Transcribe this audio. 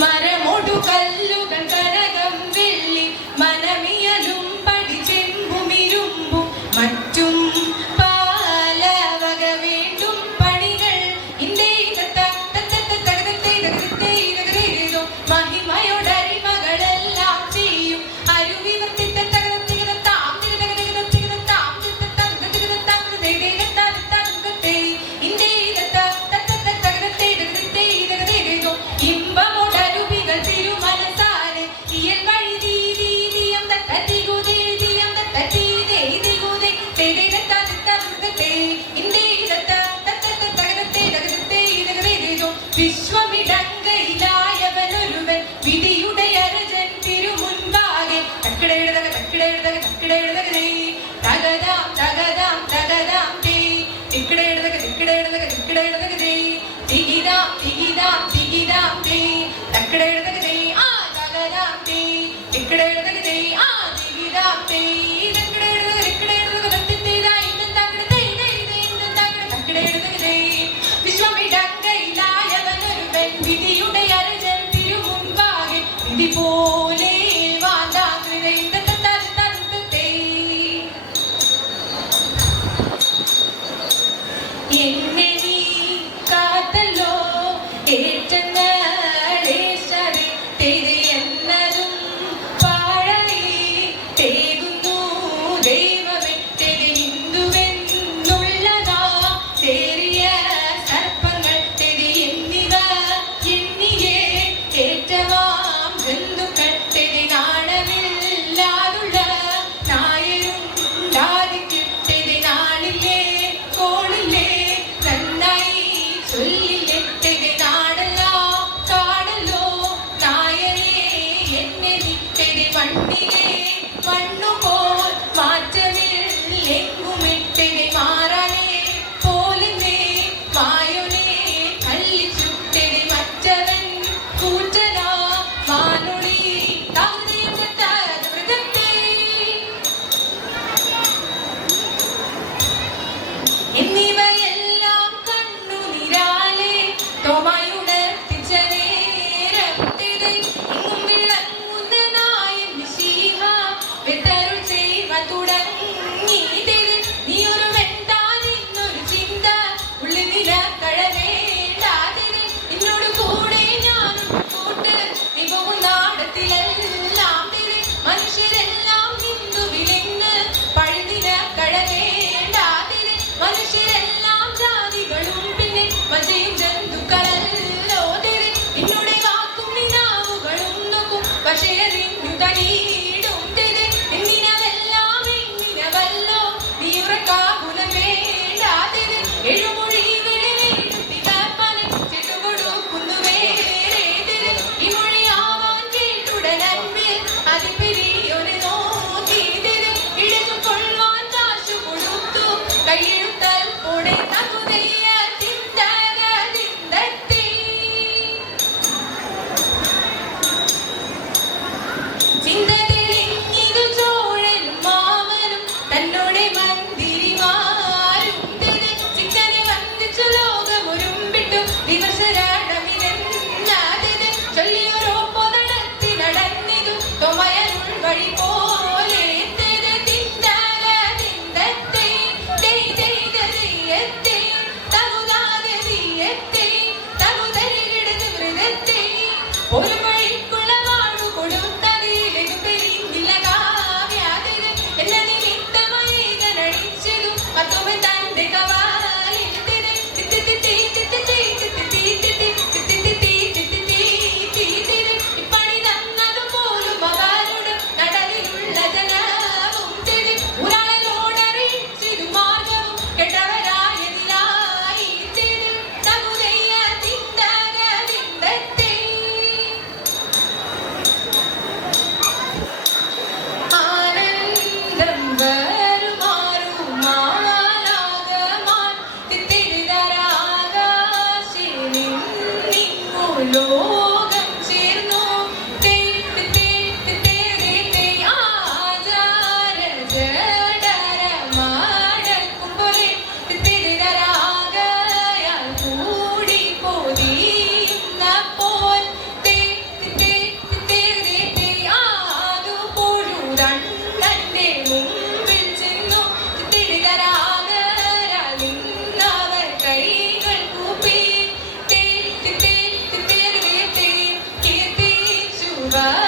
മരമൊടു കല്ലുകൾ കനകം വെള്ളി മനമിയലും പഠിച്ചെമ്പുമിരുമ്പും മറ്റും പാലവക വേണ്ടും പണികൾ മഹിമയോടരിമകളെല്ലാം ചെയ്യും ഇമ്പമോടരുവികൾ തിരുമനസാന് ഇയൽ വഴി ദീദീദിയം തട്ടികുതീദിയം വിശ്വമിടങ്കയിലായവനൊരുവൻ വിധിയുടെ അരജൻ തിരുമുൻപാകെ തക്കിടയിടതക തക്കിടയിടതക തക്കിടയിടതകേ തകതാം തകതാം തകതാം തേ തിക്കിടയിടതക തിക്കിടയിടതക തിക്കിടയിടതക തേ തികിതാം തികിതാം തികിതാം തേ തക്കിടയിടതക തേ ആ തകതാം തേ തിക്കിടയിടതക തേ ആ തികിതാം തേ തക്കിടയിടതക തിക്കിടയിടതക തത്തിത്തേതാ ഇന്നെന്താകിട തേ തേ തേ ഇന്നെന്താകിട തക്കിടയിടതക തേ വിശ്വമിടങ്കയിലായവനൊരുവൻ വിധിയുടെ അരജൻ തിരുമുൻപാകെ വിധി പോലെ വാണ്ടാകൃതേ എന്നെ നീ കാത്തല്ലോ ഏറ്റങ്ങളേശാതെ തെരി എന്നതും പാഴവി തേകുന്നു ദൈവമേ തെരി ഹിന്ദുവെന്നുള്ളതാ തേറിയ സർപ്പങ്ങൾ തെരി എന്നിവ എന്നിയെ ഏറ്റവാം ജന്തുക്കൾ തെരി നാണമില്ലാതുള്ള നായരുണ്ടാതിക്കും തെരി നാളില്ലേ കോളില്ലേ നന്നായി ചൊല്ലില്ലേ തെരി നാടല്ലോ കാടല്ലോ നായരെ എന്നെ തെരി മണ്ണിലെ മണ്ണുപോൽ മാറ്റമില്ലെങ്കുമെട്ടെരി മാറാനേ പോലിനെ മായൊനെ കല്ലിച്ചു തെരി മറ്റവൻ കൂറ്റനാ മാനുടി മൃഗത്തെ എന്നിവയെല്ലാം കണ്ണു നിരാലെ തോമയുണർത്തിച്ച നേരം തെരി ഇങ്ങും വിളങ്ങുന്ന നായൻ മിശിഹ വെത്തരുൾ ചെയ്വ തുടങ്ങി തെരി നീ ഒരു വെണ്ടാനെന്നൊരു ചിന്ത ഉള്ളിൽ നിലക്കഴവേണ്ടാതെ എന്നോട് കൂടെ ഞാനും കൂട്ട് നീ പോകുന്നാടത്തിലെല്ലാം തെരി മനുഷ്യരെല്ലാം ഹിന്ദുവിലെന്ന് പഴുതിന കഴവേണ്ടാതെ മനുഷ്യരെല്ലാം ജാതികളും പിന്നെ മജയും ജന്തുക്കളല്ലോ തെരി എന്നോട് വാക്കും നിനാവുകളും നോക്കും പക്ഷേ അറിഞ്ഞു തനീടും തെരി എന്നിനവെല്ലാം എന്നിനവല്ലോ നീ ഉറക്കാകുലം വേണ്ടാതെ എഴുമൊഴികളിലെ തികപ്പനെ ചെട്ടുകൊടുക്കുന്നു വേറെ തെരി ഈ മൊഴിയാവാൻ കേട്ടുടനമ്പിൽ അതിപിരിയൊരു നോക്കി തെരി ഇടച്ചു കൊള്ളുവാൻ കാശു കൊടുത്തു കൈയെഴുത്തൽ കൂടെ തകുതയ്യ ചിന്തകതിന്തത്തി ചിന്ത തെളിഞ്ഞിതു ചോഴലും മാമനും തന്നോടെ മന്ദിരിമാരും തെരി ചിന്തനെ വന്ദിച്ചു ലോകമൊരുമ്പിട്ടു ദിവസരാടമിനെന്നാതിന് ചൊല്ലിയൊരോപ്പോ നടത്തി നടന്നിതു തൊമയരുൾ വഴി പോലെ തെരി ചിന്തകതിന്തത്തി ഒരു വഴിക്കുള്ള വാഴു കൊടുത്തതിലും പെരിഞ്ഞില്ല കാവ്യാതിന് എന്ന നിമിത്തമായി നടിച്ചതു മത്തുമെ തന്റെ കവാലിൽ ഇപ്പണി തന്നതുപോലും അവരോട് നടലിലുള്ള ജനവും തെരി ഒരാളോടറിയിച്ചിതു മാർഗവും കെട്ടവരായതിനായി തെരി തകുതയ്യ ചിന്തകതിന്തത്തി ആനന്ദം വരുമാറുമാലാകമാൻ തിത്തിരിതരാകാശിനിൻ നിങ്ങു ലോകം ചേർന്നു ആചാര ജഡരമാടക്കും പോലെ തിത്തിരിതരാകയാൽ കൂടി പോതിയുന്നപ്പോൾ വാ